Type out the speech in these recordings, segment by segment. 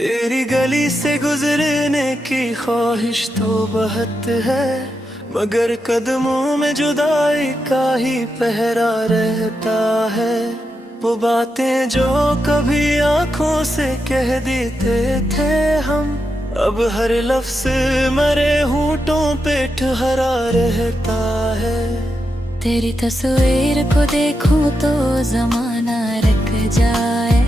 तेरी गली से गुजरने की ख्वाहिश तो बहुत है, मगर कदमों में जुदाई का ही पहरा रहता है। वो बातें जो कभी आंखों से कह देते थे हम, अब हर लफ्ज मरे होंठों पे ठहरा रहता है। तेरी तस्वीर को देखूं तो जमाना रख जाए,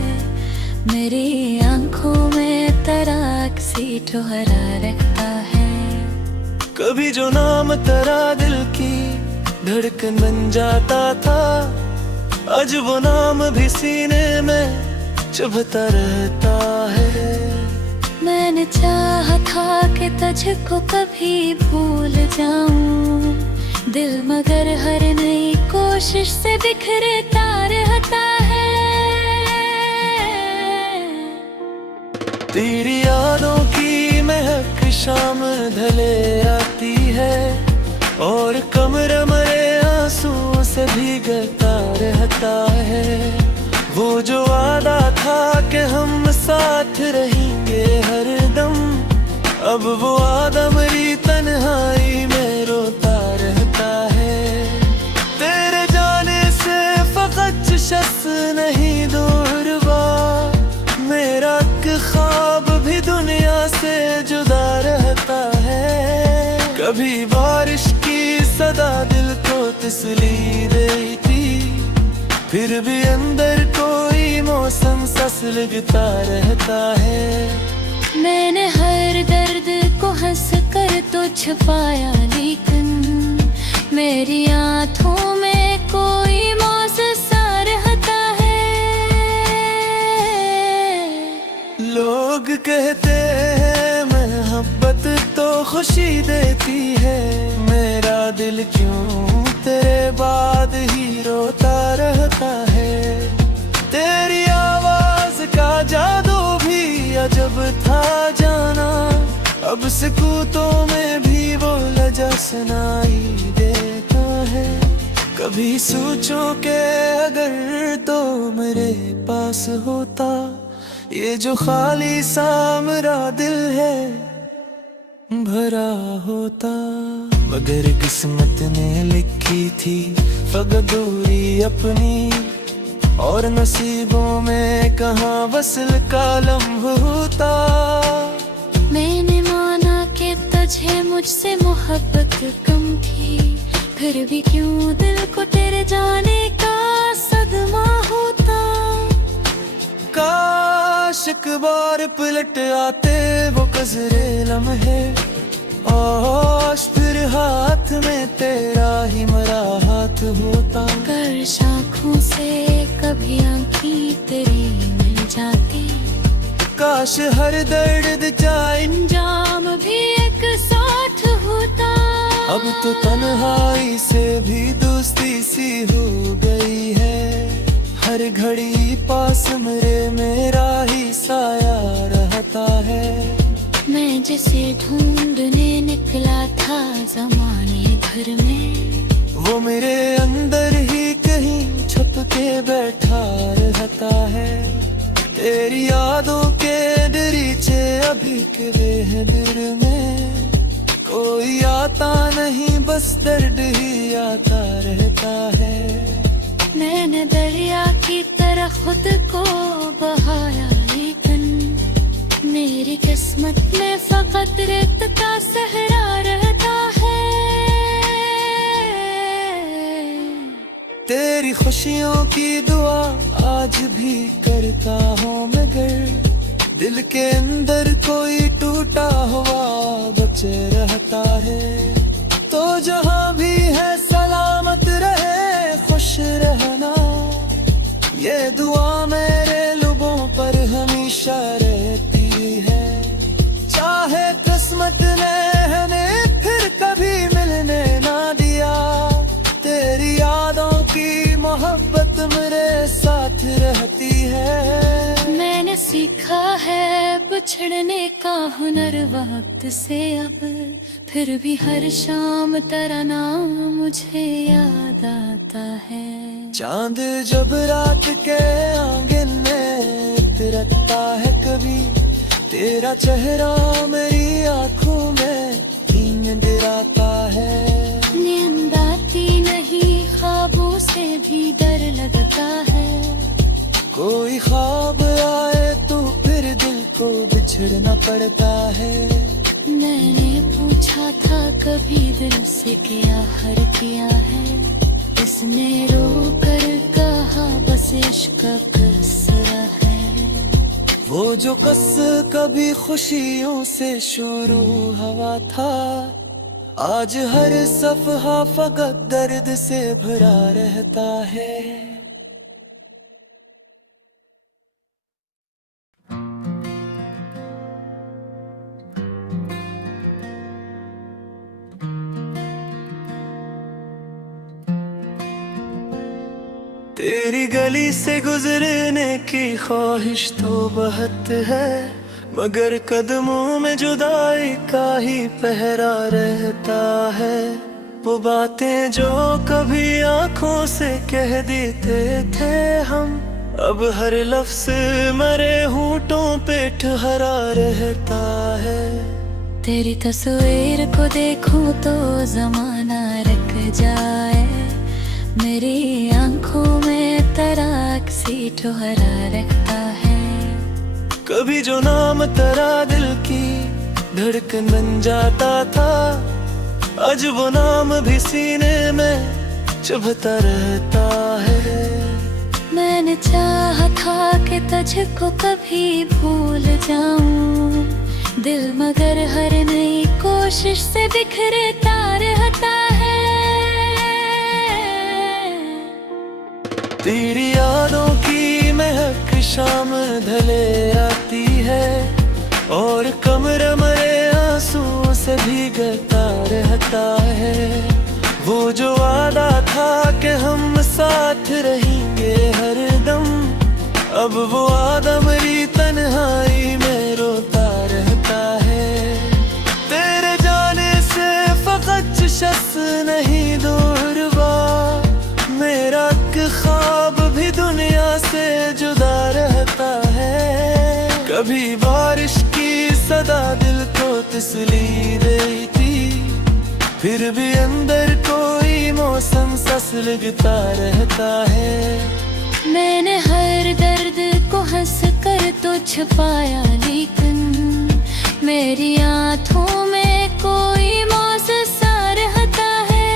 मेरी आंखों में तराक सी ठहरा रखता है। कभी जो नाम तेरा दिल की धड़कन बन जाता था, आज वो नाम भी सीने में चुभता रहता है। मैंने चाहा था कि तुझको कभी भूल जाऊं, दिल मगर हर नई कोशिश से बिखरता रहता है। तेरी यादों की महक शाम ढले आती है, और कमरा मरे आंसुओं से भीगता रहता है। वो जो वादा था कि हम साथ रहेंगे हरदम, अब वो वादा मेरी तन्हाई में रोता रहता है। तेरे जाने से फकत शख्स नहीं दूर बा, मेरा ख्वाब भी दुनिया से जुदा रहता है। कभी बारिश की सदा दिल को तसल्ली देती, फिर भी अंदर कोई मौसम सा सुलगता रहता है। मैंने हर दर्द को हंस कर तो छुपाया, लेकिन मेरी आंखों में कोई मौसम सा रहता है। लोग कहते हैं मोहब्बत तो खुशी देती है, मेरा दिल क्यों तेरे बाद ही रोता रहता है। तेरी आवाज का जादू भी अजब था जाना, अब सकूतों में भी वो लजा सुनाई देता है। कभी सोचो के अगर तो मेरे पास होता, ये जो खाली सा मेरा दिल है भरा होता। मगर किस्मत ने लिखी थी फकत दूरी अपनी, और नसीबों में कहाँ वसल का लम्हा होता। मैंने माना कि तुझे मुझसे मोहब्बत कम थी, फिर भी क्यों दिल को तेरे जाने का सदमा होता। काश एक बार पलट आते वो गुज़रे लम्हे, और फिर हाथ में तेरा ही मरा हाथ होता। कर शाखों से कभी आँखें तेरी मिल जाती, काश हर दर्द चाहे अंजाम भी एक साथ होता। अब तो तन्हाई से भी दोस्ती सी हो गई है, हर घड़ी पास मेरा ही साया रहता है। मैं जिसे ढूंढने निकला था जमाने भर में, वो मेरे अंदर ही कहीं छुप के बैठा रहता है। तेरी यादों के दरीचे अभी गिरे हैं दिल में, कोई आता नहीं बस दर्द ही आता रहता है। मैंने दरिया की तरह खुद को बहाया, लेकिन मेरी किस्मत में फकत रेत का सहरा रहता है। तेरी खुशियों की दुआ आज भी करता हूँ, मगर दिल के अंदर कोई टूटा हुआ बचे रहता है। तो जहाँ भी है सलामत रहे, खुश रहना, ये दुआ मेरे लबों पर हमेशा रहती है। चाहे किस्मत ने हमें फिर कभी मिलने ना दिया, तेरी यादों की मोहब्बत मेरे साथ रहती है। मैंने सीखा है बिछड़ने का हुनर वक्त से अब, फिर भी हर शाम तेरा नाम मुझे याद आता है। चांद जब रात के आंगन में तिरकता है कभी, तेरा चेहरा मेरी आंखों में नींद दिलाता है। नींद आती नहीं, ख्वाबों से भी डर लगता है। कोई ख्वाब आए तो फिर दिल को बिछड़ना पड़ता है। मैंने पूछा था कभी दिल से क्या हर किया है, इसने रो कर कहा बस इश्क का कसरा है। वो जो कस कभी खुशियों से शुरू हुआ था, आज हर सफहा फकत दर्द से भरा रहता है। तेरी गली से गुजरने की ख्वाहिश तो बहुत है, मगर कदमों में जुदाई का ही पहरा रहता है। वो बातें जो कभी आंखों से कह देते थे हम, अब हर लफ्ज मरे होंठों पे ठहरा रहता है। तेरी तस्वीर को देखूं तो जमाना रख जाए, मेरी आंखों में तराक सी ठहरा रखता है। कभी जो नाम तेरा दिल की धड़कन बन जाता था, आज वो नाम भी सीने में चुभता रहता है। मैंने चाहा था कि तुझको कभी भूल जाऊं, दिल मगर हर नई कोशिश से बिखरता रहता है। तेरी यादों की महक शाम ढले आती है, और कमरा मरे आंसुओं से भीगता रहता है। वो जो वादा था कि हम साथ रहेंगे हरदम, अब वो वादा मेरी तन्हाई में रोता रहता है। तेरे जाने से फकत शख्स नहीं दूर बा, मेरा ख्वाब भी दुनिया से जुदा रहता है। कभी बारिश की सदा दिल को तसल्ली देती, फिर भी अंदर कोई मौसम सा सुलगता रहता है। मैंने हर दर्द को हंस कर तो छुपाया, लेकिन मेरी आंखों में कोई मौसम सा रहता है।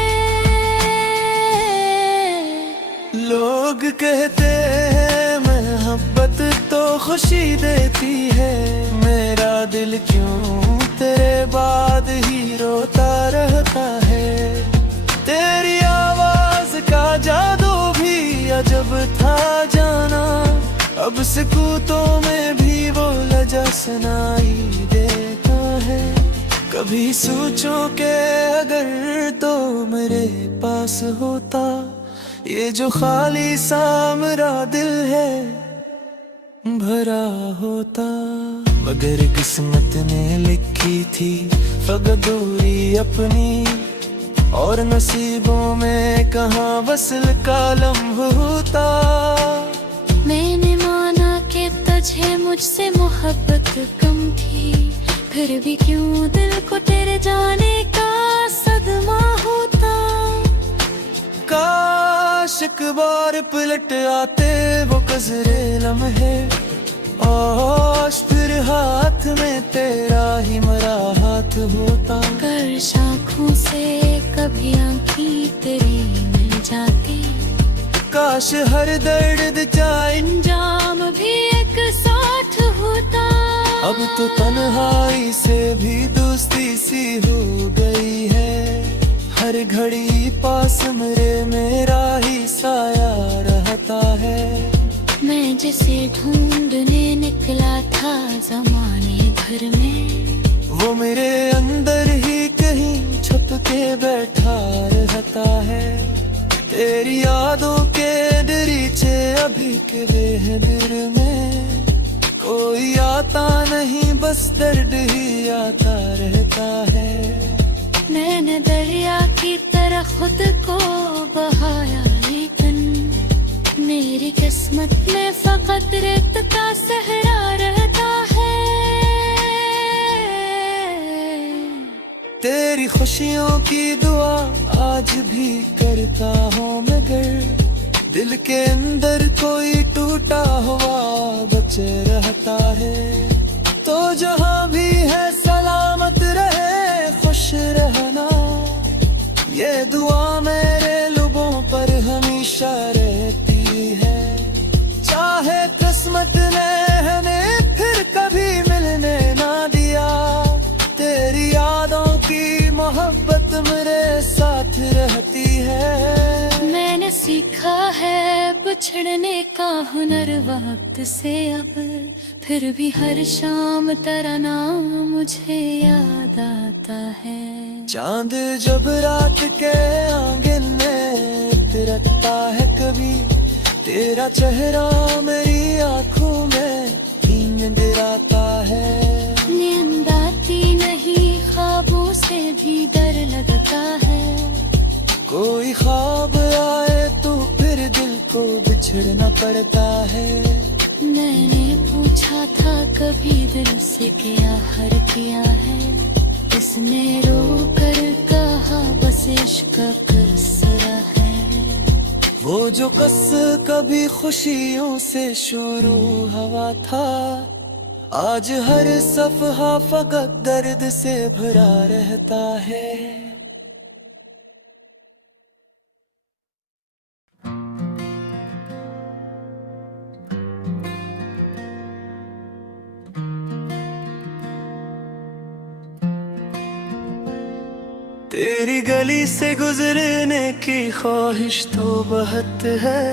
लोग कहते हैं मोहब्बत तो खुशी देती है, मेरा दिल क्यों तेरे बाद ही रोता रहता है। तेरी आवाज का जादू भी अजब था जाना, अब सुकूतों में भी वो लजा सुनाई देता है। कभी सोचो के अगर तो मेरे पास होता, ये जो खाली सा मेरा दिल है भरा होता। मगर किस्मत ने लिखी थी फकत दूरी अपनी, और नसीबों में कहाँ वसल का लम्हा होता। मैंने माना कि तुझे मुझसे मोहब्बत कम थी, फिर भी क्यों दिल को तेरे जाने का सदमा होता। काश एक बार पलट आते वो गुज़रे लम्हे, और फिर हाथ में तेरा ही मरा हाथ होता। कर आँखों से कभी आँखें तेरी मिल जाती, काश हर दर्द चाहे अंजाम भी एक साथ होता। अब तो तन्हाई से भी दोस्ती सी हो गई है, हर घड़ी पास मेरा ही साया रहता है। मैं जिसे ढूंढने निकला था जमाने भर में, वो मेरे अंदर ही कहीं छुप के बैठा रहता है। तेरी यादों के दरीचे अभी के हैं दिल में, कोई आता नहीं बस दर्द ही आता रहता है। मैंने दरिया की तरह खुद को बहाया, लेकिन मेरी किस्मत में फकत रेत का सहरा रहता है। तेरी खुशियों की दुआ आज भी करता हूँ मगर दिल के अंदर कोई टूटा हुआ बच रहता है। तो जहाँ भी है सलामत रहे, खुश रहना, ये दुआ मेरे लबों पर हमेशा रहती है। चाहे किस्मत ने हमें फिर कभी मिलने ना दिया, तेरी यादों की मोहब्बत मेरे साथ रहती है। मैंने सीखा है बिछड़ने का हुनर वक्त से अब, फिर भी हर शाम तेरा नाम मुझे याद आता है। चांद जब रात के आंगन में तिरकता है कभी, तेरा चेहरा मेरी आंखों में नींद आता है। नींद आती नहीं, ख्वाबों से भी डर लगता है। कोई ख्वाब आए तो फिर दिल को बिछड़ना पड़ता है। मैंने पूछा था कभी दिल से क्या हर किया है, इसने रो कर कहा बस इश्क कसरा है। वो जो कस कभी खुशियों से शुरू हुआ था, आज हर सफहा फकत दर्द से भरा रहता है। तेरी गली से गुजरने की ख्वाहिश तो बहुत है,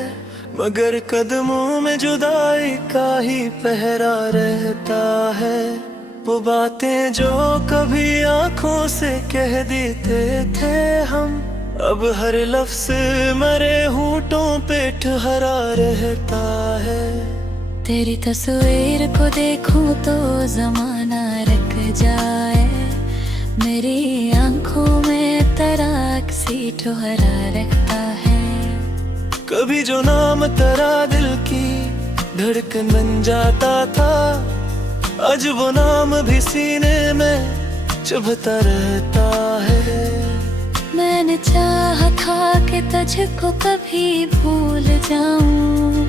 मगर कदमों में जुदाई का ही पहरा रहता है। वो बातें जो कभी आंखों से कह देते थे हम, अब हर लफ्ज मरे होंठों पे ठहरा रहता है। तेरी तस्वीर को देखूं तो जमाना रख जाए, मेरी आंखों में तराक सी ठहरा रखता है। कभी जो नाम तेरा दिल की धड़कन बन जाता था, आज वो नाम भी सीने में चुभता रहता है। मैंने चाहा था कि तुझको कभी भूल जाऊं,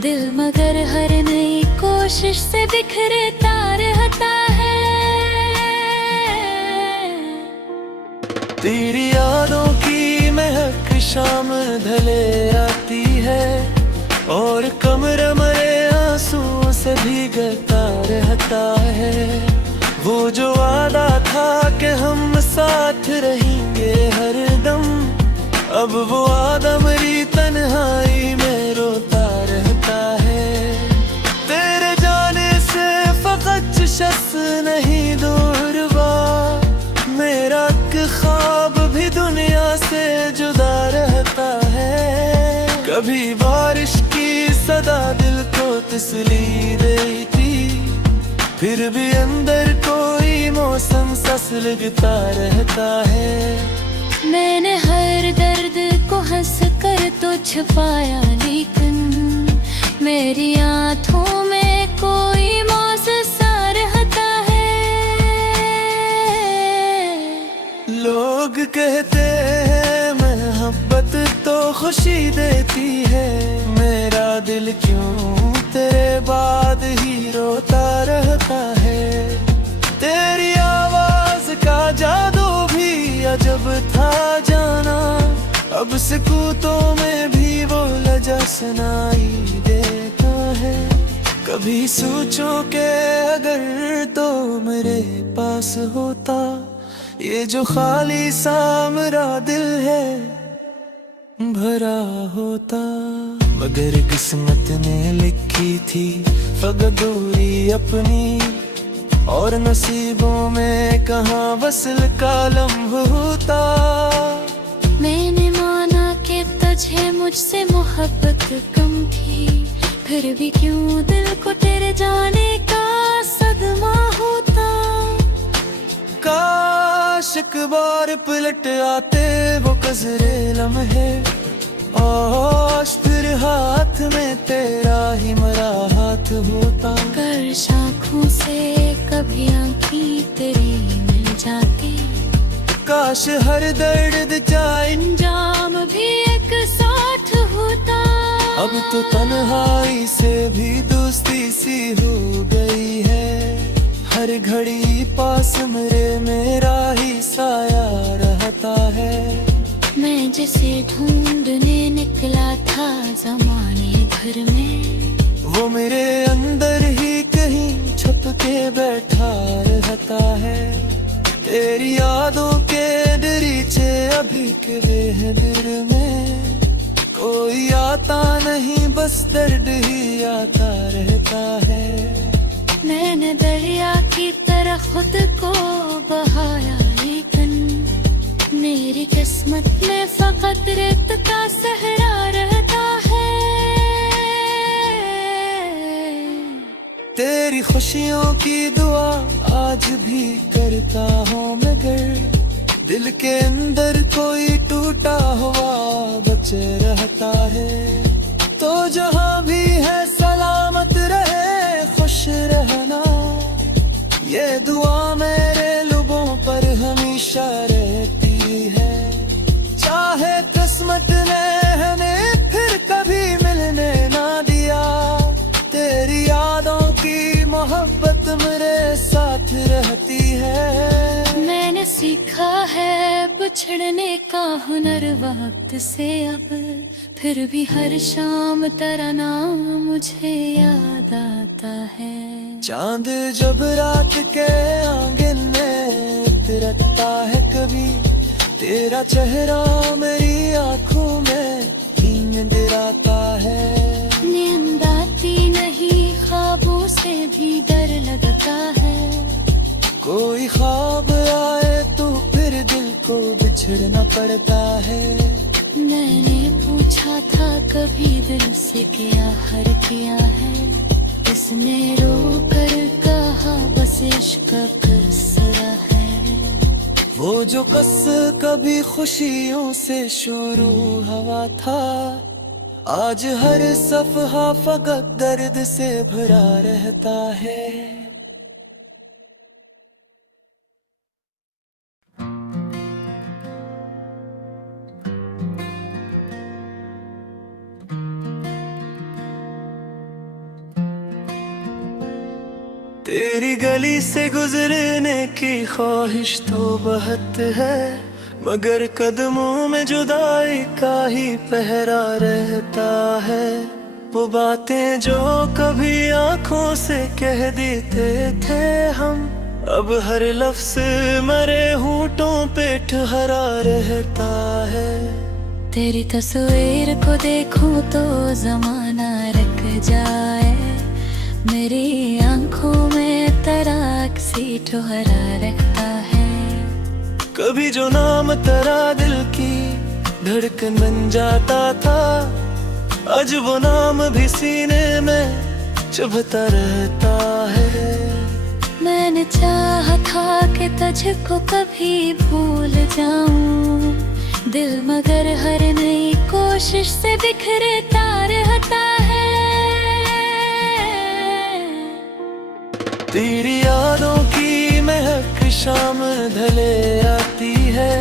दिल मगर हर नई कोशिश से बिखरता रहता है। तेरी यादों की महक शाम ढले आती है, और कमरा मरे आंसुओं से भीगता रहता है। वो जो वादा था कि हम साथ रहेंगे हरदम, अब वो वादा मेरी तन्हाई में रोता रहता है। तेरे जाने से फकत शख्स नहीं दूर बा, मेरा ख्वाब भी दुनिया से जुदा रहता है। कभी बारिश की सदा दिल को तसल्ली देती, फिर भी अंदर कोई मौसम सा सुलगता रहता है। मैंने हर दर्द को हंस कर तो छुपाया, लेकिन मेरी आंखों में कोई मौसम सा रहता है। लोग कहते हैं मोहब्बत तो खुशी देती है, मेरा दिल क्यों तेरे बाद ही रोता रहता है। तेरी आवाज का जादू भी अजब था जाना, अब सकूतों में भी वो लजा सुनाई देता है। कभी सोचो के अगर तो मेरे पास होता, ये जो खाली सा मेरा दिल है भरा होता। मगर किस्मत ने लिखी थी फकत दूरी अपनी, और नसीबों में कहाँ वसल का लम्हा होता। मैंने माना कि तुझे मुझसे मोहब्बत कम थी, फिर भी क्यों दिल को तेरे जाने का सदमा होता। काश एक बार पलट आते वो गुज़रे लम्हे, और फिर हाथ में तेरा ही मरा हाथ होता। कर शाखों से कभी आँखें तेरी मिल जाती, काश हर दर्द चाहे अंजाम भी एक साथ होता। अब तो तन्हाई से भी दोस्ती सी हो गई है। हर घड़ी पास मेरा ही साया रहता है। मैं जिसे ढूंढने निकला था जमाने भर में, वो मेरे अंदर ही कहीं छुप के बैठा रहता है। तेरी यादों के दरीचे अभी के हैं दिल में। कोई आता नहीं बस दर्द ही आता रहता है। मैंने दरिया की तरह खुद को बहाया, लेकिन मेरी किस्मत में फकत रेत का सहरा रहता है। तेरी खुशियों की दुआ आज भी करता हूँ मगर दिल के अंदर कोई टूटा हुआ बच रहता है। तो जहाँ भी है सलामत रहे, खुश रहना, ये दुआ मेरे लबों पर हमेशा रहती है। चाहे किस्मत ने हमें फिर कभी मिलने ना दिया, तेरी यादों की मोहब्बत मेरे साथ रहती है। मैंने सीखा है बिछड़ने का हुनर वक्त से अब, फिर भी हर शाम तेरा नाम मुझे याद आता है। चांद जब रात के आंगन में उतरता है कभी, तेरा चेहरा मेरी आंखों में नींद आता है। नींद आती नहीं, ख्वाबों से भी डर लगता है। कोई ख्वाब आए तो फिर दिल को बिछड़ना पड़ता है। मैंने पूछा था कभी दिल से क्या हर किया है, इसने रो कर कहा बस इश्क कसरा है। वो जो कस कभी खुशियों से शुरू हुआ था, आज हर सफहा फकत दर्द से भरा रहता है। तेरी गली से गुजरने की ख्वाहिश तो बहुत है, मगर कदमों में जुदाई का ही पहरा रहता है। वो बातें जो कभी आंखों से कह देते थे हम, अब हर लफ्ज मरे होंठों पे ठहरा रहता है। तेरी तस्वीर को देखूं तो जमाना रख जाए, मेरी आंखों में तराक सी ठहरा रखता है। कभी जो नाम तेरा दिल की धड़कन बन जाता था, आज वो नाम भी सीने में चुभता रहता है। मैंने चाहा था कि तुझको कभी भूल जाऊं, दिल मगर हर नई कोशिश से बिखरता रहता है। तेरी यादों की महक शाम ढले आती है,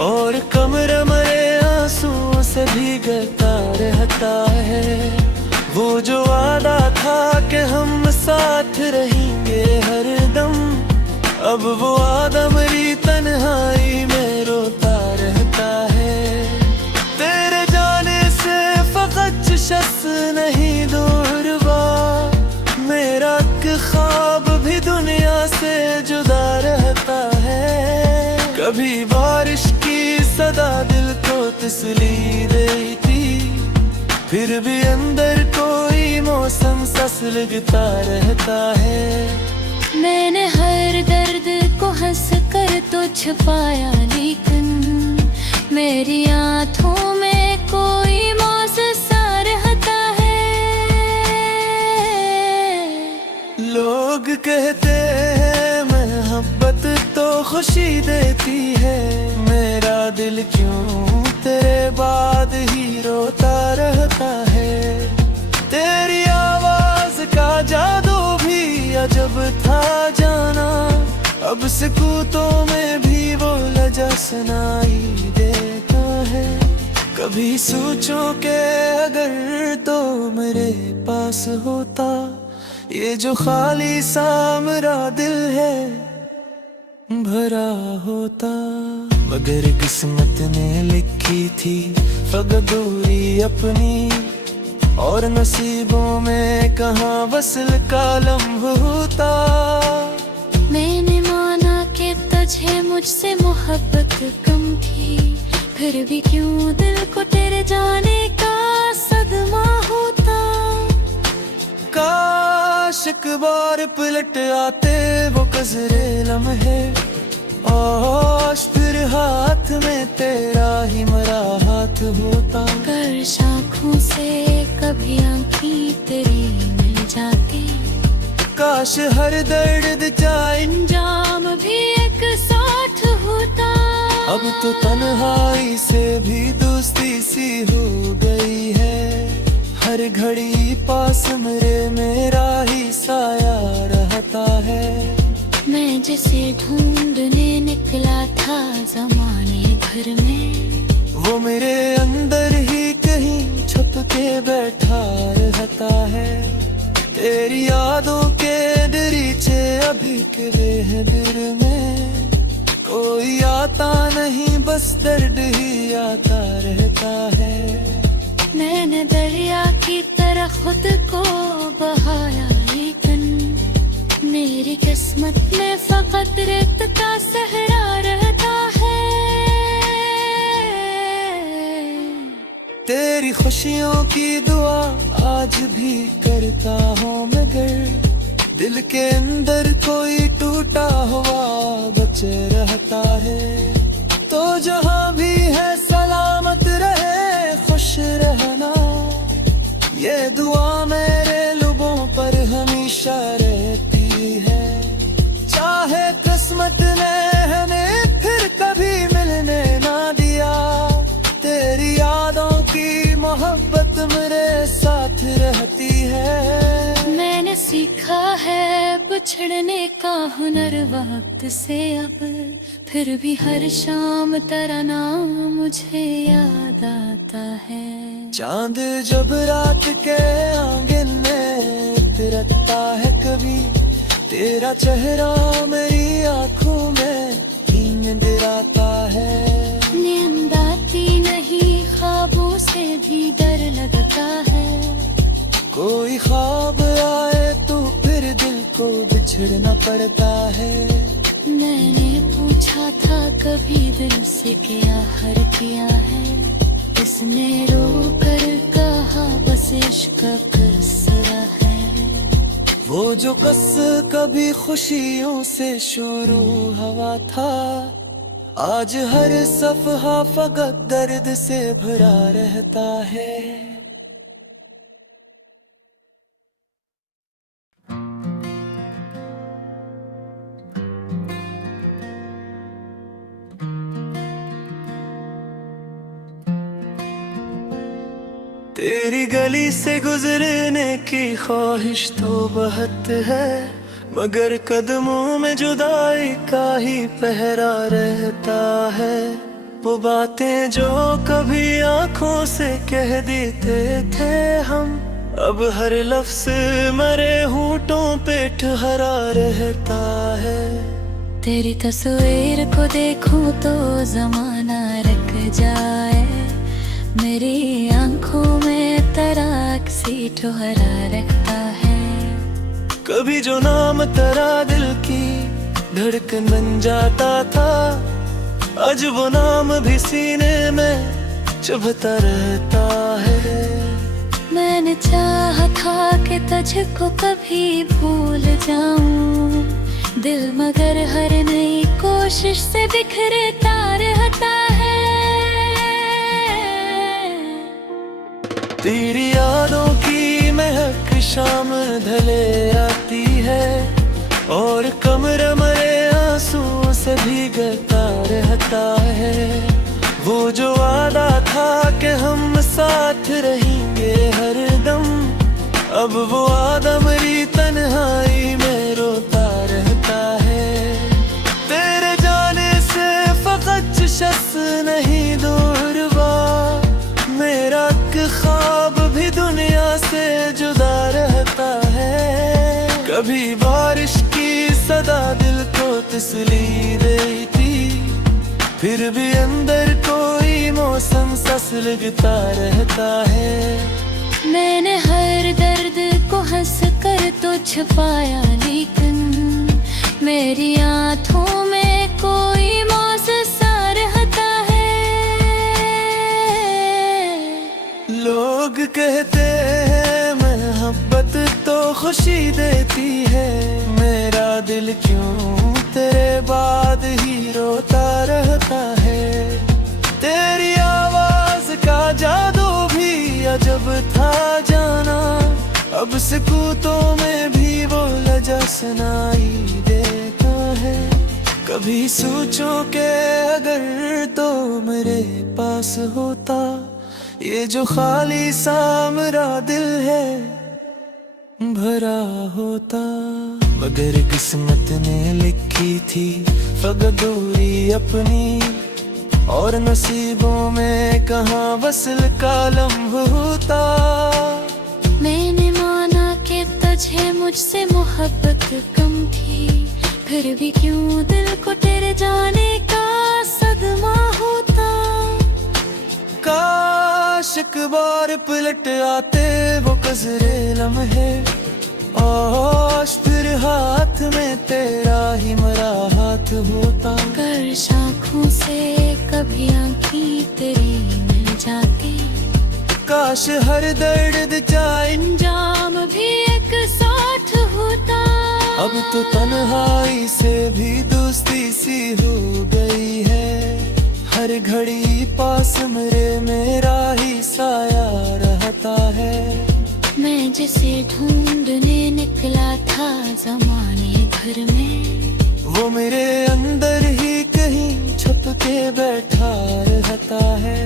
और कमरा मरे आंसुओं से भीगता रहता है। वो जो वादा था कि हम साथ रहेंगे हरदम, अब वो वादा मेरी तन्हाई में रोता रहता है। तेरे जाने से फकत शख्स नहीं दूर बा, मेरा ख्वाब भी दुनिया से जुदा रहता है। कभी बारिश की सदा दिल को तसली देती, फिर भी अंदर कोई मौसम सस लगता रहता है। मैंने हर दर्द को हंस कर तो छुपाया, लेकिन मेरी आंखों में कोई मौसम सा रहता है। लोग कहते हैं मोहब्बत तो खुशी देती है, मेरा दिल क्यों तेरे बाद ही रोता रहता है। तेरी आवाज का जादू भी अजब था जाना, अब सकूतों में भी वो लजा सुनाई देता है। कभी सोचो के अगर तो मेरे पास होता ये जो खाली सा मेरा दिल है भरा होता। मगर किस्मत ने लिखी थी फकत दूरी अपनी, और नसीबों में कहाँ वसल का लम्हा होता। मैंने माना कि तुझे मुझसे मोहब्बत कम थी, फिर भी क्यों दिल को तेरे जाने का सदमा होता। काश एक बार पलट आते वो गुज़रे लम्हे, और फिर हाथ में तेरा ही मरा हाथ होता। कर शाखों से कभी आँखें तेरी मिल जाती, काश हर दर्द चाहे अंजाम भी एक साथ होता। अब तो तन्हाई से भी दोस्ती सी हो गई है। हर घड़ी पास मेरा ही साया रहता है। मैं जिसे ढूंढने निकला था जमाने भर में, वो मेरे अंदर ही कहीं छुप के बैठा रहता है। तेरी यादों के दरीचे अभी गिरे हैं दिल में, कोई आता नहीं बस दर्द ही आता रहता है। मैंने दरिया की तरह खुद को बहाया, लेकिन मेरी किस्मत में फकत रेत का सहरा रहता है। तेरी खुशियों की दुआ आज भी करता हूँ मगर दिल के अंदर कोई टूटा हुआ बच रहता है। तो जहाँ भी है सलामत रहे खुश रहना, ये दुआ मेरे लबों पर हमेशा रहती है। चाहे किस्मत ने हमें फिर कभी मिलने ना दिया, तेरी यादों की मोहब्बत मेरे साथ रहती है। मैंने सीखा है बिछड़ने का हुनर वक्त से अब, फिर भी हर शाम तेरा नाम मुझे याद आता है। चांद जब रात के आंगन में तिरकता है कभी, तेरा चेहरा मेरी आंखों में नींद आता है। नींद आती नहीं ख्वाबों से भी डर लगता है, कोई ख्वाब आए तो फिर दिल को बिछड़ना पड़ता है। मैंने पूछा था कभी दिल से क्या हर किया है, इसने रो कर कहा बस इश्क कसरा है। वो जो कस कभी खुशियों से शुरू हुआ था, आज हर सफहा फकत दर्द से भरा रहता है। तेरी गली से गुजरने की ख्वाहिश तो बहुत है, मगर कदमों में जुदाई का ही पहरा रहता है। वो बातें जो कभी आंखों से कह देते थे हम, अब हर लफ्ज मरे होंठों पे ठहरा रहता है। तेरी तस्वीर को देखूं तो जमाना रख जाए, मेरी आंखों में तराक सी ठहरा रखता है। कभी जो नाम तेरा दिल की धड़कन बन जाता था, आज वो नाम भी सीने में चुभता रहता है। मैंने चाहा था कि तुझको कभी भूल जाऊं, दिल मगर हर नई कोशिश से बिखरता रहता है। तेरी यादों की महक शाम ढले आती है, और कमरा मरे आंसुओं से भीगता रहता है। वो जो वादा था कि हम साथ रहेंगे हरदम, अब वो वादा मेरी तन्हाई में रोता रहता है। तेरे जाने से फकत शख्स नहीं दूरवा, मेरा एक ख्वाब भी दुनिया से जुदा रहता है। कभी बारिश की सदा दिल को तसल्ली देती, फिर भी अंदर कोई मौसम सा सुलगता रहता है। मैंने हर दर्द को हंस कर तो छुपाया, लेकिन मेरी आँखों में कोई मौज सा रहता है। लोग कहते हैं मोहब्बत तो खुशी देती है, मेरा दिल क्यों तेरे बाद ही रोता रहता है। तेरी आवाज का जादू भी अजब था जाना, अब सकूतों में भी वो लजा सुनाई देता है। कभी सोचो के अगर तो मेरे पास होता, ये जो खाली सा मेरा दिल है भरा होता। मगर किस्मत ने लिखी थी फकत दूरी अपनी, और नसीबों में कहाँ वसल का लम्हा होता। मैंने माना कि तुझे मुझसे मोहब्बत कम थी, फिर भी क्यों दिल को तेरे जाने का सदमा होता। काश एक बार पलट आते वो गुज़रे लम्हे, और फिर हाथ में तेरा ही मरा हाथ होता। कर आँखों से कभी आँखें तेरी मिल जाती, काश हर दर्द चाहे अंजाम भी एक साथ होता। अब तो तन्हाई से भी दोस्ती सी हो गई है, हर घड़ी पास मेरा ही साया रहता है। मैं जिसे ढूंढने निकला था जमाने भर में, वो मेरे अंदर ही कहीं छुप के बैठा रहता है।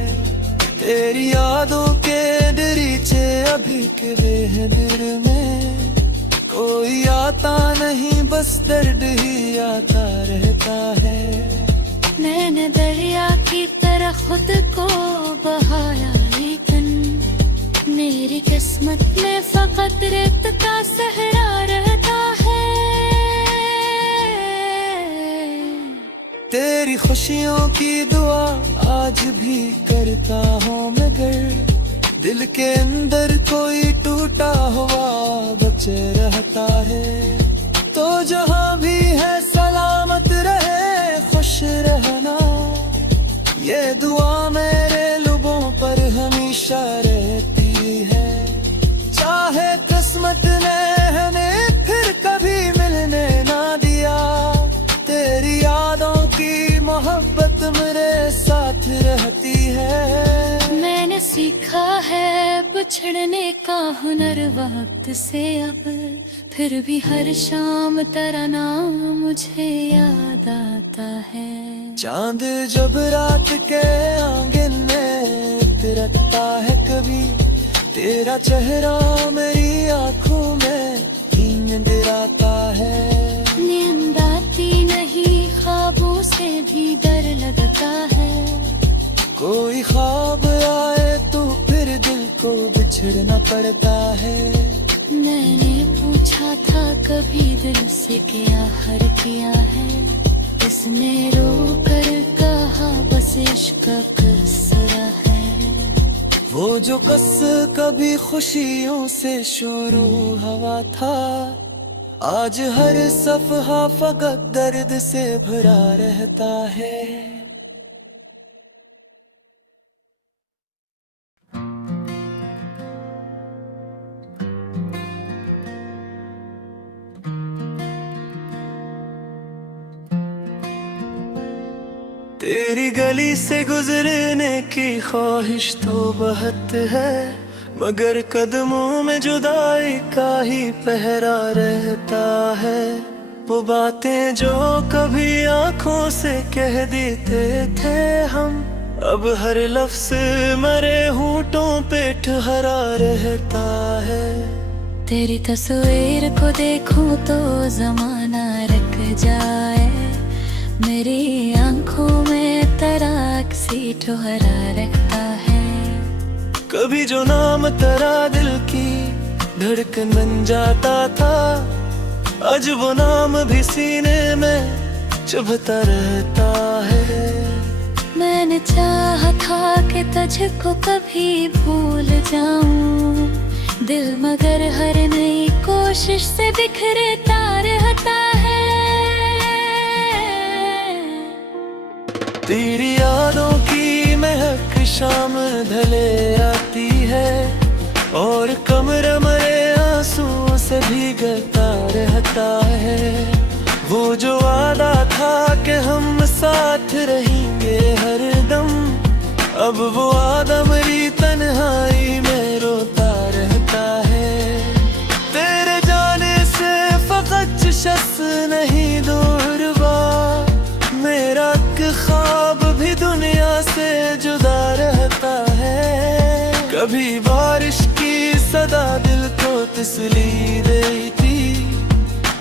तेरी यादों के दरीचे अभी के बेहद में, कोई आता नहीं बस दर्द ही आता रहता है। मैंने दरिया की तरह खुद को बहाया, लेकिन मेरी किस्मत में फकत रेत का सहरा रहता है। तेरी खुशियों की दुआ आज भी करता हूँ, मगर दिल के अंदर कोई टूटा हुआ बचे रहता है। तो जहाँ भी है सलामत रहे, खुश रहना, ये दुआ मेरे लबों पर हमेशा रहती है। चाहे किस्मत ने हमें फिर कभी मिलने ना दिया, तेरी यादों की मोहब्बत मेरे साथ रहती है। मैंने सीखा है बिछड़ने का हुनर वक्त से अब, फिर भी हर शाम तेरा नाम मुझे याद आता है। चांद जब रात के आंगन में तिरकता है कभी, तेरा चेहरा मेरी आंखों में नींद आता है। नींद आती नहीं, ख्वाबों से भी डर लगता है। कोई ख्वाब आए तो फिर दिल को बिछड़ना पड़ता है। मैंने पूछा था कभी दिल से क्या हर किया है, इसने रो कर कहा बस इश्क कसरा है। वो जो कस कभी खुशियों से शुरू हुआ था, आज हर सफहा फकत दर्द से भरा रहता है। तेरी गली से गुजरने की ख्वाहिश तो बहुत है, मगर कदमों में जुदाई का ही पहरा रहता है। वो बातें जो कभी आंखों से कह देते थे हम, अब हर लफ्ज मरे होंठों पे ठहरा रहता है। तेरी तस्वीर को देखूं तो जमाना रख जाए, मेरी आंखों में तेरा ठुहरा रखता है। कभी जो नाम तेरा दिल की धड़कन बन जाता था, आज वो नाम भी सीने में चुभता रहता है। मैंने चाहा था कि तुझको कभी भूल जाऊं, दिल मगर हर नई कोशिश से बिखरता रहता है। तेरी यादों की महक शाम ढले आती है, और कमरा मेरे आंसुओं से भीगता रहता है। वो जो वादा था कि हम साथ रहेंगे हरदम, अब वो वादा मेरी तन्हाई में रोता रहता है। तेरे जाने से फकत शख्स नहीं दूर हुआ, मेरा ख्वाब भी दुनिया से जुदा रहता है। कभी बारिश की सदा दिल को तसल्ली देती,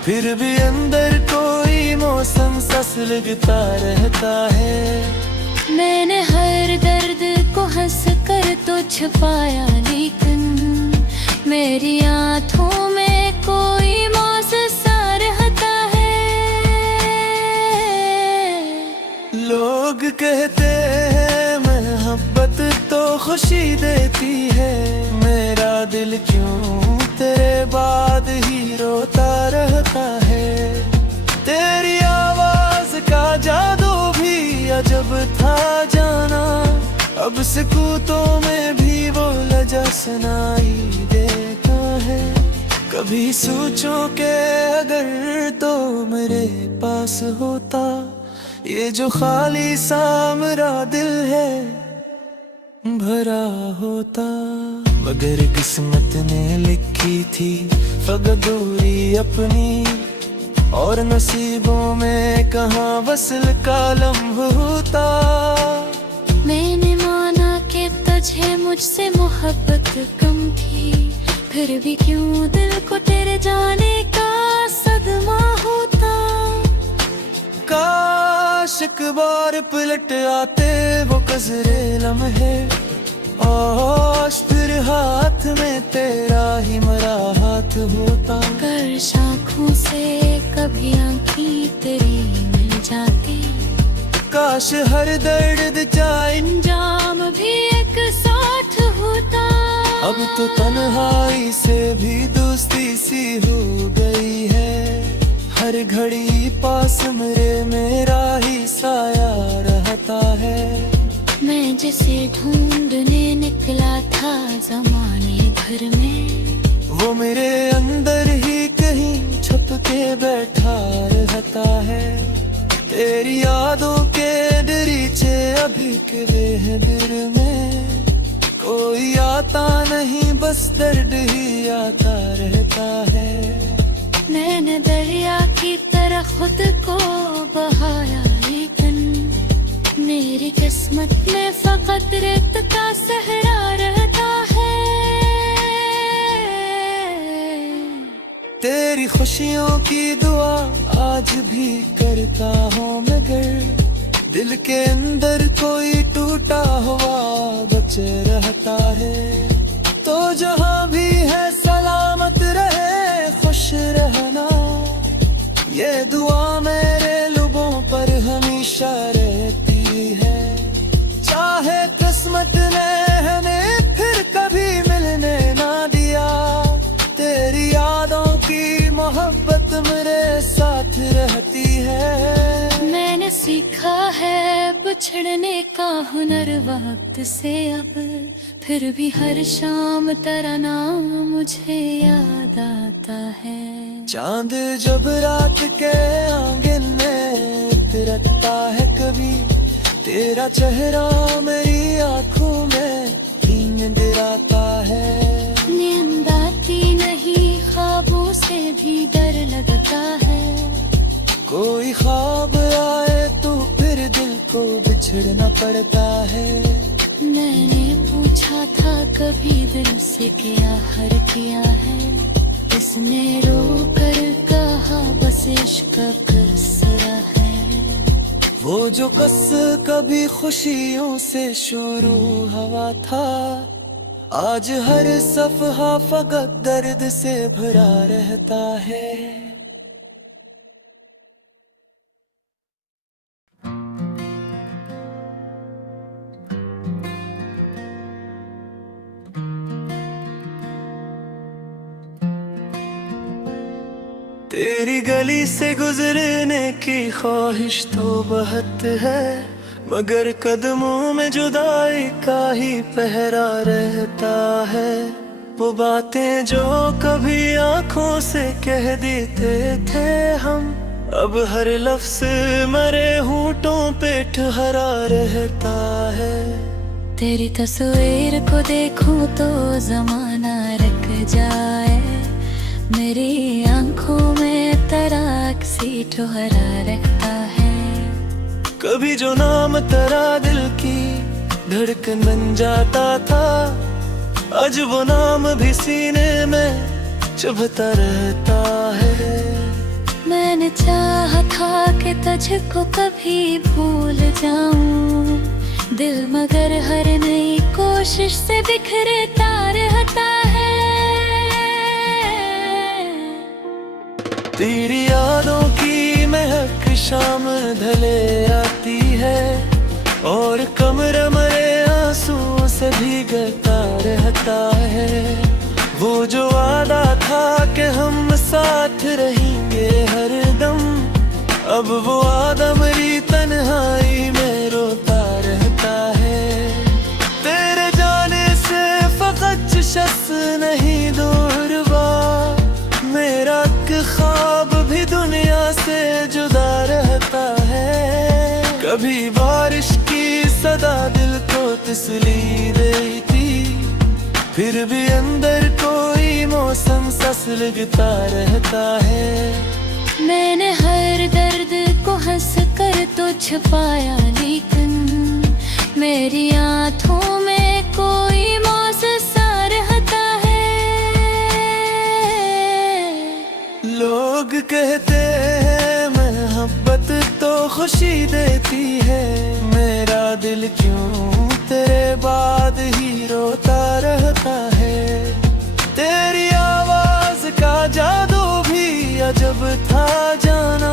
फिर भी अंदर कोई मौसम सा सुलगता रहता है। मैंने हर दर्द को हंस कर तो छुपाया, लेकिन मेरी आँखों में कोई मौसम सा रहता है। लोग कहते हैं मोहब्बत तो खुशी देती है, मेरा दिल क्यों तेरे बाद ही रोता रहता है। तेरी आवाज का जादू भी अजब था जाना, अब सुकूतों में भी वो लजा सुनाई देता है। कभी सोचो कि अगर तो मेरे पास होता, ये जो खाली सा मेरा दिल है भरा होता। मगर किस्मत ने लिखी थी फकत दूरी अपनी, और नसीबों में कहाँ वसल का लम्हा होता। मैंने माना कि तुझे मुझसे मोहब्बत कम थी, फिर भी क्यों दिल को तेरे जाने का सदमा होता। काश एक बार पलट आते वो गुज़रे लम्हे, और फिर हाथ में तेरा ही मरा हाथ होता। कर शाखों से कभी आँखें तेरी मिल जाती, काश हर दर्द चाहे अंजाम भी एक साथ होता। अब तो तन्हाई से भी दोस्ती सी हो गई है, हर घड़ी पास मेरा ही साया रहता है। मैं जिसे ढूंढने निकला था जमाने भर में, वो मेरे अंदर ही कहीं छुप के बैठा रहता है। तेरी यादों के दरीचे अभी के दिल में, कोई आता नहीं बस दर्द ही आता रहता है। मैंने दरिया की तरह खुद को बहाया, लेकिन मेरी किस्मत में फकत रेत का सहरा रहता है। तेरी खुशियों की दुआ आज भी करता हूँ, मगर दिल के अंदर कोई टूटा हुआ बच रहता है। तो जहाँ भी है सलामत रहे, खुश रहना, ये दुआ मेरे लबों पर हमेशा रहती है। चाहे किस्मत ने हमें फिर कभी मिलने ना दिया, तेरी यादों की मोहब्बत मेरे साथ रहती है। मैंने सीखा है बिछड़ने का हुनर वक्त से अब, फिर भी हर शाम तेरा नाम मुझे याद आता है। चांद जब रात के आंगन में उतरता है कभी, तेरा चेहरा मेरी आंखों में नींद आता है। नींद आती नहीं, ख्वाबों से भी डर लगता है। कोई ख्वाब आए तो फिर दिल को बिछड़ना पड़ता है। मैंने पूछा था कभी दिल से क्या हर किया है, इसने रो कर कहा बस इश्क का कसरा है। वो जो कस कभी खुशियों से शुरू हुआ था, आज हर सफहा फकत दर्द से भरा रहता है। तेरी गली से गुजरने की ख्वाहिश तो बहुत है, मगर कदमों में जुदाई का ही पहरा रहता है। वो बातें जो कभी आंखों से कह देते थे हम, अब हर लफ्ज मरे होंठों पे ठहरा रहता है। तेरी तस्वीर को देखूं तो जमाना रख जाए, मेरी आंखों में तराक सी ठहरा रखता है। कभी जो नाम तेरा दिल की धड़कन बन जाता था, आज वो नाम भी सीने में चुभता रहता है। मैंने चाहा था कि तुझको कभी भूल जाऊं, दिल मगर हर नई कोशिश से बिखरता रहता है। तेरी यादों की महक शाम ढले आती है, और कमरा मरे आंसुओं से भीगता रहता है। वो जो वादा था कि हम साथ रहेंगे हरदम, अब वो वादा मेरी तन्हाई में रोता रहता है। तेरे जाने से फकत शख्स नहीं दूर बा, मेरा ख्वाब भी दुनिया से जुदा रहता है। कभी बारिश की सदा दिल को तसल्ली देती, फिर भी अंदर कोई मौसम सा सुलगता रहता है। मैंने हर दर्द को हंस कर तो छुपाया, लेकिन मेरी आंखों में कोई मौसम सा रहता है। लोग कहते हैं मोहब्बत तो खुशी देती है, मेरा दिल क्यों तेरे बाद ही रोता रहता है। तेरी आवाज का जादू भी अजब था जाना,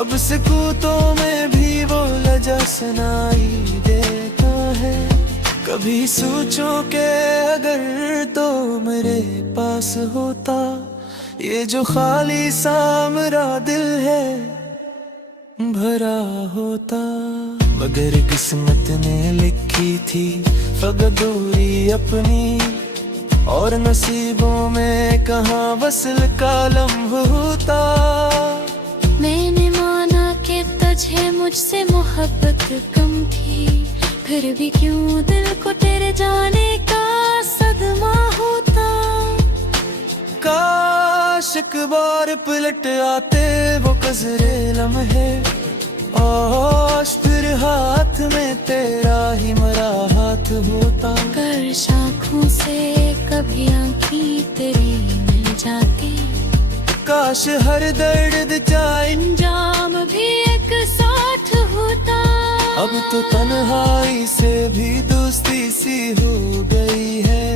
अब सकूतों में भी वो लजा सुनाई देता है। कभी सोचो कि अगर तो मेरे पास होता, ये जो खाली सा मेरा दिल है भरा होता। मगर किस्मत ने लिखी थी फकत दूरी अपनी, और नसीबों में कहाँ वसल का लम्हा होता। मैंने माना कि तुझे मुझसे मोहब्बत कम थी, फिर भी क्यों दिल को तेरे जाने का सदमा होता। काश एक बार पलट आते वो गुज़रे लम्हे, और फिर हाथ में तेरा ही मरा हाथ होता। कर शाखों से कभी आँखें तेरी मिल जाती, काश हर दर्द चाहे अंजाम भी एक साथ होता। अब तो तन्हाई से भी दोस्ती सी हो गई है,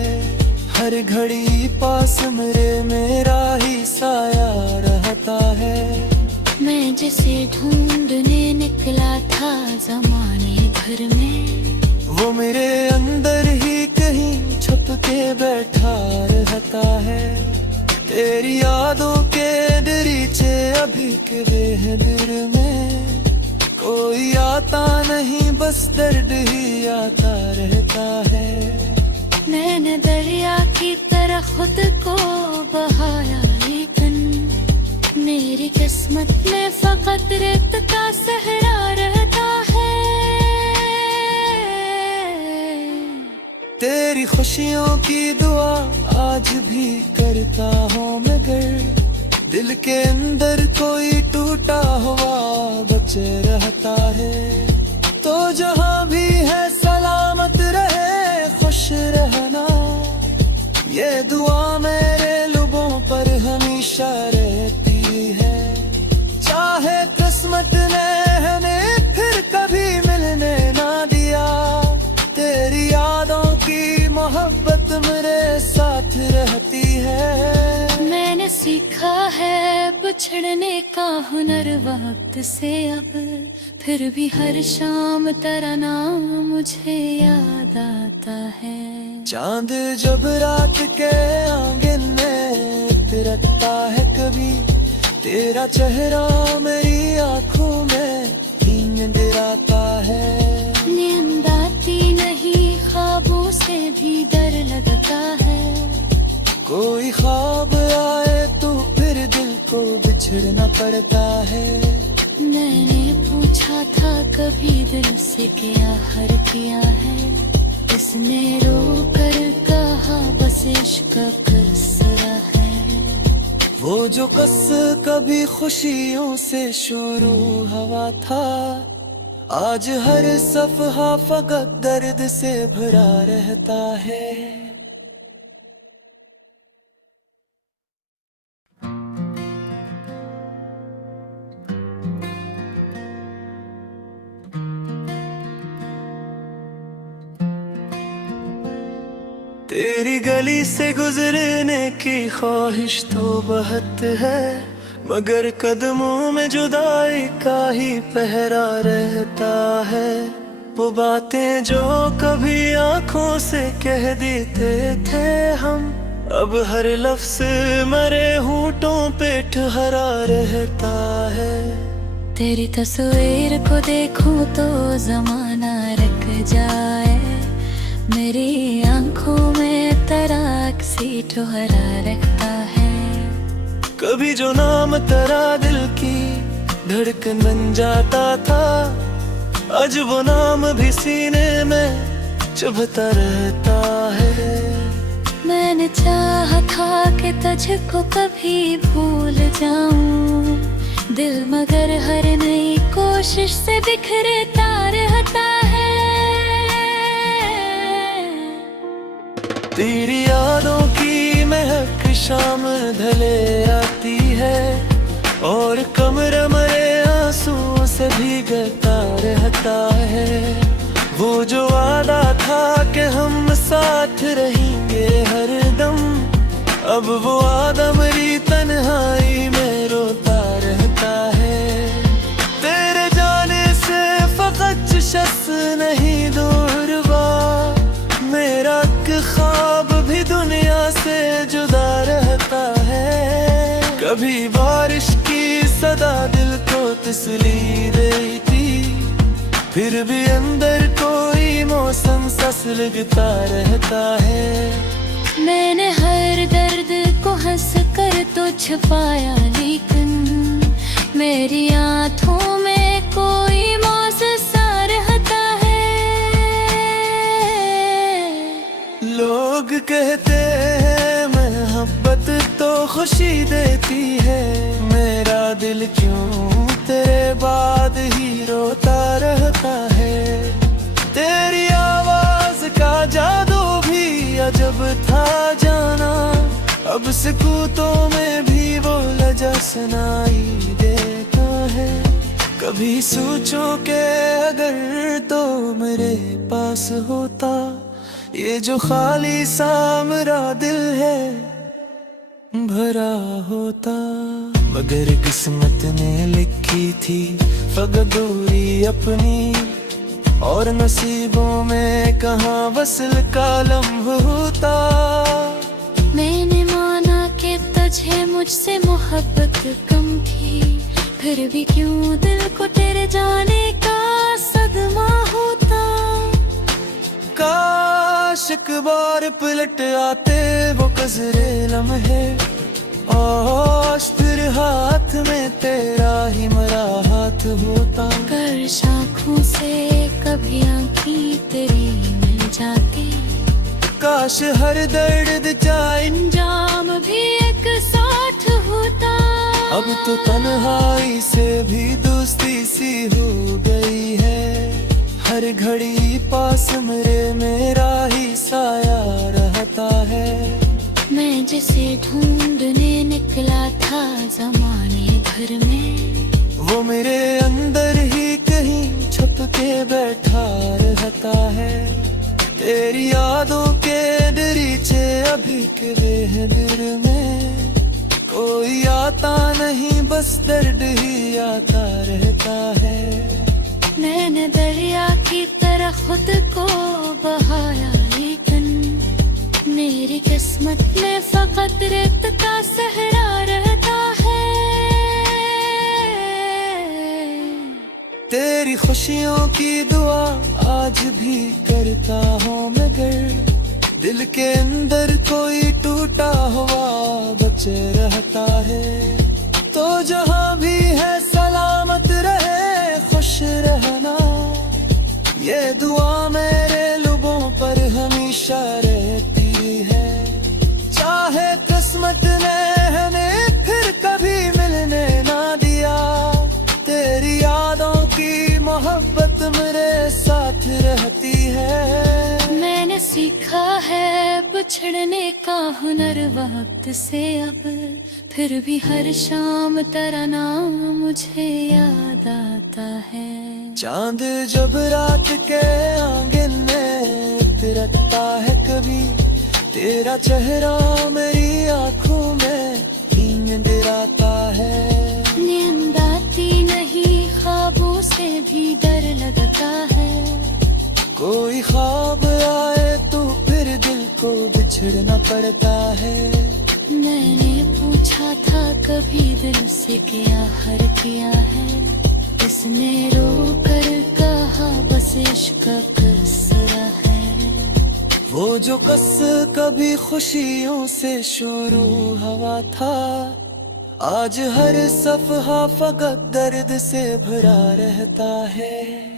हर घड़ी पास मेरा ही साया रहता है। मैं जिसे ढूंढने निकला था जमाने भर में, वो मेरे अंदर ही कहीं छुप के बैठा रहता है। तेरी यादों के दरीचे अभी के हैं दिल में, कोई आता नहीं बस दर्द ही आता रहता है। मैंने दरिया की तरह खुद को बहाया, लेकिन मेरी किस्मत में फकत रेत का सहरा रहता है। तेरी खुशियों की दुआ आज भी करता हूँ, मगर दिल के अंदर कोई टूटा हुआ बच रहता है। तो जहाँ भी है सलामत रहे, खुश रहना, ये दुआ मेरे लबों पर हमेशा रहती है। चाहे किस्मत ने हमें फिर बिछड़ने का हुनर वक्त से अब, फिर भी हर शाम तेरा नाम मुझे याद आता है। चांद जब रात के आंगन में तिरकता है कभी, तेरा चेहरा मेरी आंखों में नींद आता है। नींद आती नहीं, ख्वाबों से भी डर लगता है। कोई ख्वाब आए तो फिर दिल को बिछड़ना पड़ता है। मैंने पूछा था कभी दिल से क्या हर किया है, इसने रो कर कहा बस इश्क का असरा है। वो जो कस कभी खुशियों से शुरू हुआ था, आज हर सफहा फकत दर्द से भरा रहता है। तेरी गली से गुजरने की ख्वाहिश तो बहुत है, मगर कदमों में जुदाई का ही पहरा रहता है। वो बातें जो कभी आंखों से कह देते थे हम, अब हर लफ्ज मरे होंठों पे ठहरा रहता है। तेरी तस्वीर को देखूं तो जमाना रख जाए, मेरी आंखों में तराक सी ठहरा रखता है। कभी जो नाम तेरा दिल की धड़कन बन जाता था, आज वो नाम भी सीने में चुभता रहता है। मैंने चाहा था कि तुझको कभी भूल जाऊं, दिल मगर हर नई कोशिश से बिखरता रहता है। तेरी यादों की महक शाम ढले आती है, और कमरा मरे आंसुओं से भीगता रहता है। वो जो वादा था कि हम साथ रहेंगे हरदम, अब वो वादा मेरी तन्हाई में रोता रहता है। तेरे जाने से फकत शख्स नहीं दूर बा, मेरा ख्वाब भी दुनिया से जुदा रहता है। कभी बारिश की सदा दिल को तसली देती, फिर भी अंदर कोई मौसम सा सुलगता रहता है। मैंने हर दर्द को हंस कर तो छुपाया, लेकिन मेरी आंखों में कोई मौसम सा रहता है। लोग कहते हैं मोहब्बत तो खुशी देती है, मेरा दिल क्यों तेरे बाद ही रोता रहता है। तेरी आवाज का जादू भी अजब था जाना, अब सकूतों में भी वो लजा सुनाई देता है। कभी सोचो कि अगर तो मेरे पास होता, ये जो खाली सा मेरा दिल है भरा होता। मगर किस्मत ने लिखी थी फकत दूरी अपनी, और नसीबों में कहाँ वसल का लम्हा होता। मैंने माना कि तुझे मुझसे मोहब्बत कम थी, फिर भी क्यों दिल को तेरे जाने का सदमा होता। काश एक बार पलट आते वो गुज़रे लम्हे, और फिर हाथ में तेरा ही मरा हाथ होता। कर शाखों से कभी आँखें तेरी मिल जाती, काश हर दर्द चाहे अंजाम भी एक साथ होता। अब तो तन्हाई से भी दोस्ती सी हो गई है, हर घड़ी पास मेरा ही साया रहता है। मैं जिसे ढूंढने निकला था जमाने भर में, वो मेरे अंदर ही कहीं छुप के बैठा रहता है। तेरी यादों के दरीचे अभी के बेहद में, कोई आता पता नहीं बस दर्द ही आता रहता है। मैंने दरिया की तरह खुद को बहाया, लेकिन मेरी किस्मत में फकत रेत का सहरा रहता है। तेरी खुशियों की दुआ आज भी करता हूँ मगर दिल के अंदर कोई टूटा हुआ बच रहता है। तो जहाँ भी है सलामत रहे, खुश रहना, ये दुआ मेरे लबों पर हमेशा रहती है। चाहे किस्मत ने हमें फिर कभी मिलने ना दिया, तेरी यादों की मोहब्बत मेरे साथ रहती है। मैंने सीखा है बिछड़ने का हुनर वक्त से अब, फिर भी हर शाम तेरा नाम मुझे याद आता है। चांद जब रात के आंगन में तिरकता है कभी, तेरा चेहरा मेरी आंखों में नींद आता है। नींद आती नहीं, ख्वाबों से भी डर लगता है। कोई ख्वाब आए तो फिर दिल को बिछड़ना पड़ता है। मैंने पूछा था कभी दिल से क्या हर किया है, इसने रो कर कहा बस इश्क कसरा है। वो जो कस कभी खुशियों से शुरू हुआ था, आज हर सफहा फकत दर्द से भरा रहता है।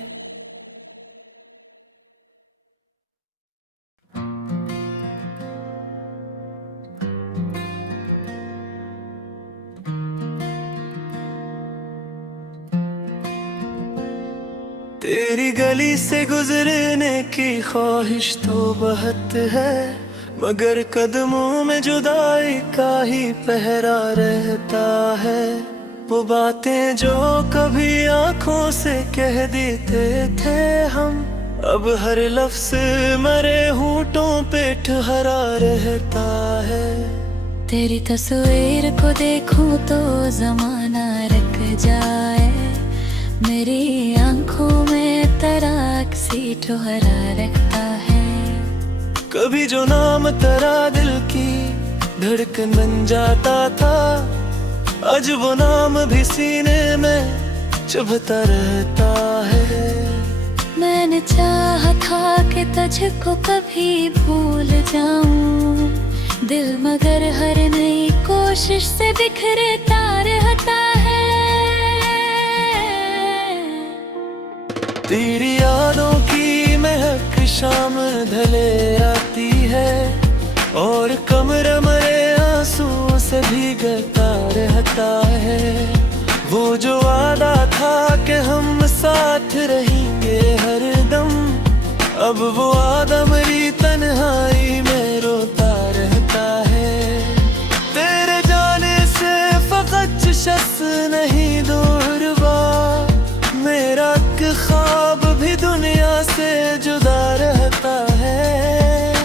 तेरी गली से गुजरने की ख्वाहिश तो बहुत है, मगर कदमों में जुदाई का ही पहरा रहता है। वो बातें जो कभी आंखों से कह देते थे हम, अब हर लफ्ज मरे होंठों पे ठहरा रहता है। तेरी तस्वीर को देखूं तो जमाना रख जाए, मेरी आंखों में तराक सी ठहरा रखता है। कभी जो नाम तेरा दिल की धड़कन बन जाता था, आज वो नाम भी सीने में चुभता रहता है। मैंने चाहा था कि तुझको कभी भूल जाऊं, दिल मगर हर नई कोशिश से बिखरता रहता है। तेरी यादों की महक शाम ढले आती है, और कमरा मरे आंसुओं से भीगता रहता है। वो जो वादा था कि हम साथ रहेंगे हरदम, अब वो वादा मेरी तन्हाई में रोता रहता है। तेरे जाने से फकत शख्स नहीं दूर बा, मेरा ख्वाब भी दुनिया से जुदा रहता है।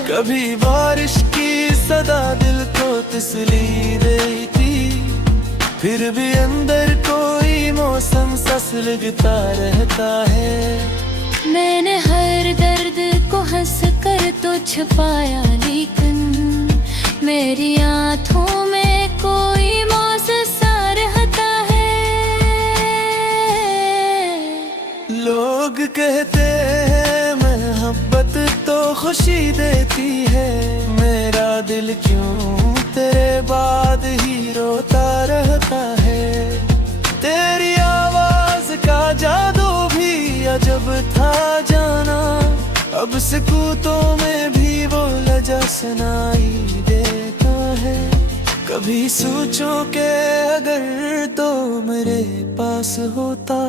कभी बारिश की सदा दिल को तसली देती, फिर भी अंदर कोई मौसम सस लगता रहता है। मैंने हर दर्द को हंस कर तो छुपाया, लेकिन मेरी आंखों में कोई मौसम सा रहता है। लोग कहते हैं मोहब्बत तो खुशी देती है, मेरा दिल क्यों तेरे बाद ही रोता रहता है। तेरी आवाज का जादू भी अजब था जाना, अब सकूतों में भी वो लजा सुनाई देता है। कभी सोचो के अगर तो मेरे पास होता,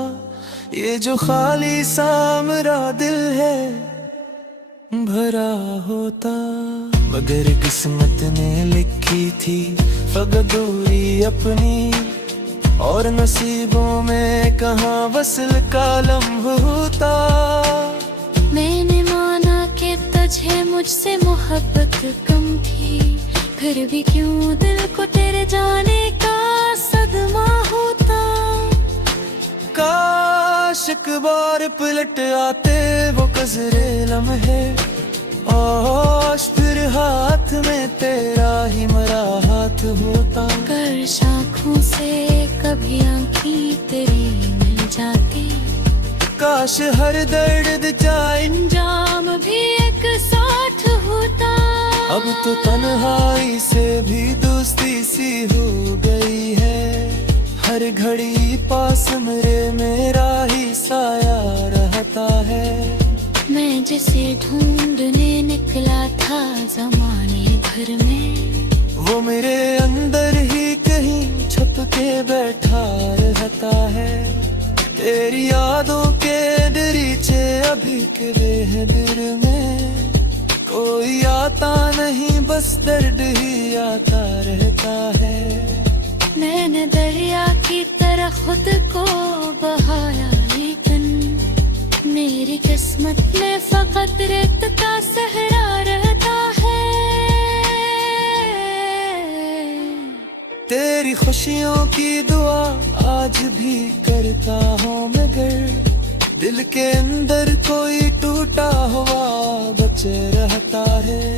ये जो खाली सा मेरा दिल है भरा होता। मगर किस्मत ने लिखी थी फकत दूरी अपनी, और नसीबों में कहाँ वसल का लम्हा होता। मैंने माना कि तुझे मुझसे मोहब्बत कम थी, फिर भी क्यों दिल को तेरे जाने का समा होता। काश एक बार पलट आते वो गुज़रे लम्हे, और फिर हाथ में तेरा ही मरा हाथ होता। कर शाखों से कभी आँखें तेरी मिल जाती, काश हर दर्द जाए अंजाम भी एक साथ होता। अब तो तन्हाई से भी दोस्ती सी हो गई है, हर घड़ी पास मेरा ही साया रहता है। मैं जिसे ढूंढने निकला था जमाने भर में, वो मेरे अंदर ही कहीं छुप के बैठा रहता है। तेरी यादों के दरीचे अभी के बेहतर में, कोई आता नहीं बस दर्द ही आता रहता है। मैंने दरिया की तरह खुद को बहाया, लेकिन मेरी किस्मत में फकत रेत का सहरा रहता है। तेरी खुशियों की दुआ आज भी करता हूँ मगर दिल के अंदर कोई टूटा हुआ बच रहता है।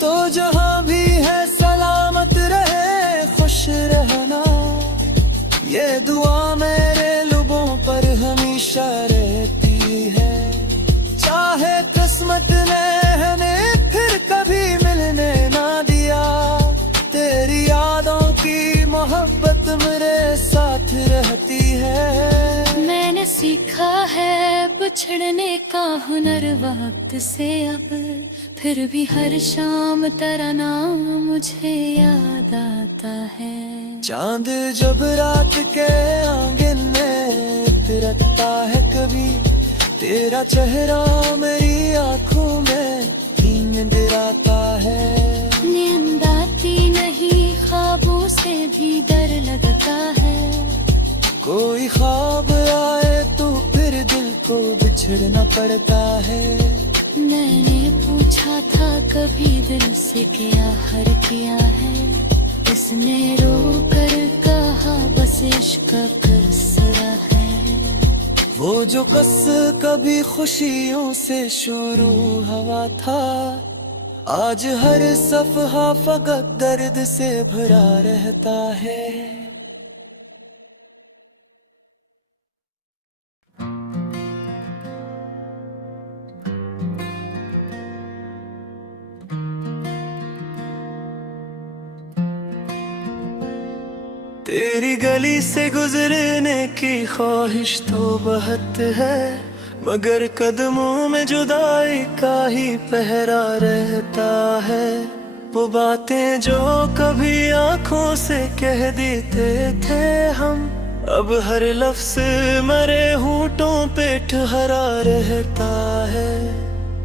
तो जहाँ भी है सलामत रहे खुश रहना, ये दुआ मेरे लबों पर हमेशा रहती है। चाहे किस्मत ने हमें फिर कभी मिलने ना दिया, तेरी यादों की मोहब्बत मेरे साथ रहती है। मैंने सीखा है बिछड़ने का हुनर वक्त से अब, फिर भी हर शाम तेरा नाम मुझे याद आता है। चांद जब रात के आंगन में तिरकता है कभी, तेरा चेहरा मेरी आंखों में नींद आता है। नींद आती नहीं ख्वाबों से भी डर लगता है, कोई ख्वाब आए तो फिर दिल को बिछड़ना पड़ता है। मैंने पूछा था कभी दिल से क्या हर किया है, इसने रो कर कहा बस इश्क का कसरा है। वो जो कस कभी खुशियों से शुरू हुआ था, आज हर सफहा फकत दर्द से भरा रहता है। तेरी गली से गुजरने की ख्वाहिश तो बहुत है, मगर कदमों में जुदाई का ही पहरा रहता है। वो बातें जो कभी आंखों से कह देते थे हम, अब हर लफ्ज मरे होंठों पे ठहरा रहता है।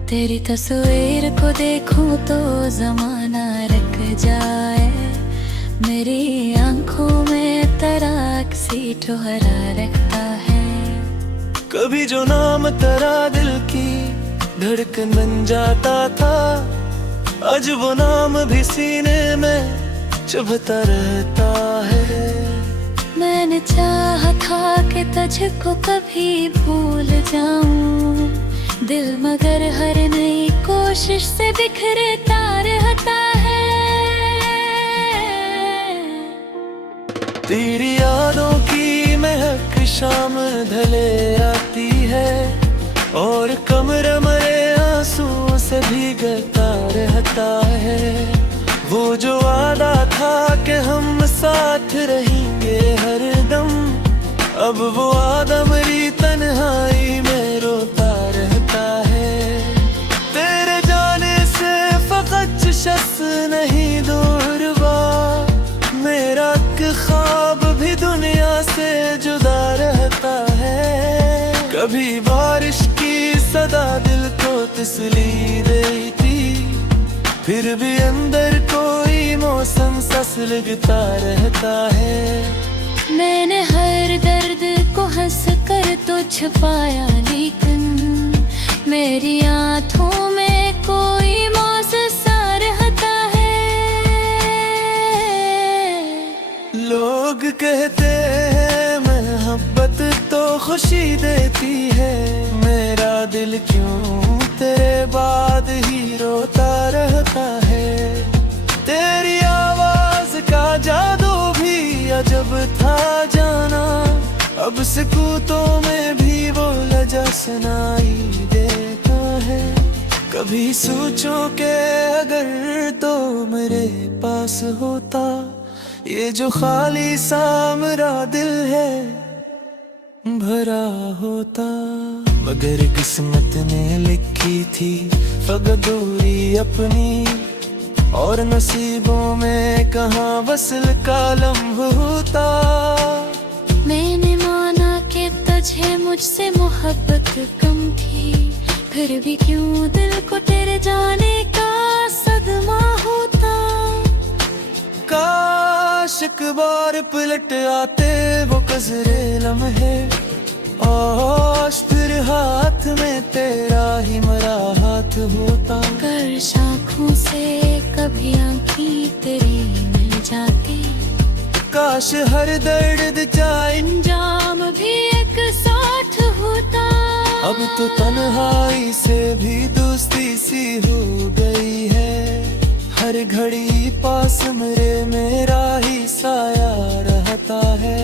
तेरी तस्वीर को देखूं तो जमाना रख जाए, मेरी आंखों में तराक सी ठहरा रखता है। कभी जो नाम तेरा दिल की धड़कन बन जाता था, आज वो नाम भी सीने में चुभता रहता है। मैंने चाहा था कि तुझको कभी भूल जाऊं, दिल मगर हर नई कोशिश से बिखरता रहता है। तेरी यादों की महक शाम ढले आती है, और कमरा मरे आंसुओं से भीगता रहता है। वो जो वादा था कि हम साथ रहेंगे हरदम, अब वो वादा मेरी तन्हाई में रोता रहता है। तेरे जाने से फकत शख्स नहीं दूर हुआ, मेरा ख्वाब भी दुनिया से जुदा रहता है। कभी बारिश की सदा दिल को तसल्ली देती, फिर भी अंदर कोई मौसम सा सुलगता रहता है। मैंने हर दर्द को हंस कर तो छुपाया, लेकिन मेरी आंखों में कोई मौसम सा रहता है। लोग कहते खुशी देती है। मेरा दिल क्यों तेरे बाद ही रोता रहता है। तेरी आवाज का जादू भी अजब था जाना, अब सकूतों में भी वो लजा सुनाई देता है। कभी सोचो के अगर तो मेरे पास होता ये जो खाली सा मेरा दिल है भरा होता। मगर किस्मत ने लिखी थी फकत दूरी अपनी, और नसीबों में कहाँ वसल का लम्हा होता। मैंने माना कि तुझे मुझसे मोहब्बत कम थी, फिर भी क्यों दिल को तेरे जाने का सदमा होता। काश एक बार पलट आते वो गुज़रे लम्हे, और फिर हाथ में तेरा ही मरा हाथ होता। कर शाखों से कभी आँखें तेरी मिल जाती, काश हर दर्द जाए अंजाम भी एक साथ होता। अब तो तन्हाई से भी दोस्ती सी हो गई है। हर घड़ी पास मेरा ही साया रहता है।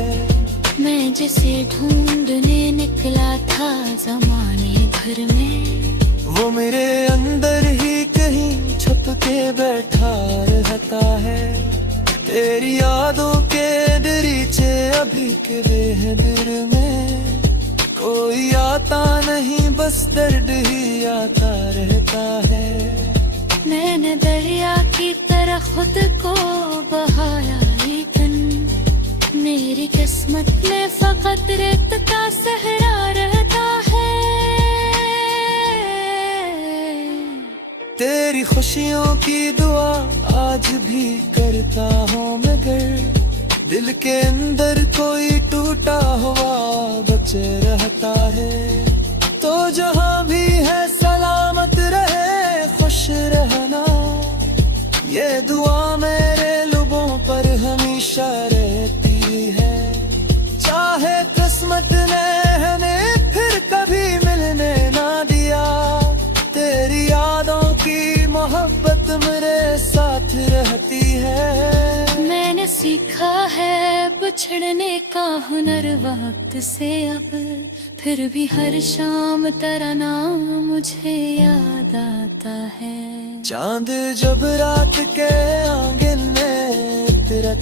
मैं जिसे ढूंढने निकला था जमाने भर में, वो मेरे अंदर ही कहीं छुप के बैठा रहता है। तेरी यादों के दरीचे अभी के बेहतर में, कोई आता नहीं बस दर्द ही आता रहता है। मैंने दरिया की तरह खुद को बहाया, लेकिन मेरी किस्मत में फकत रेत का सहरा रहता है। तेरी खुशियों की दुआ आज भी करता हूँ, मगर दिल के अंदर कोई टूटा हुआ बच रहता है। तो जहाँ भी है सलामत रहे खुश रहना, ये दुआ मेरे लबों पर हमेशा रहती है। चाहे किस्मत ने हमें फिर कभी मिलने ना दिया, तेरी यादों की मोहब्बत मेरे साथ रहती है। मैंने सीखा है बिछड़ने का हुनर वक्त से, अब फिर भी हर शाम तेरा नाम मुझे याद आता है। चांद जब रात के आंगन में तेरा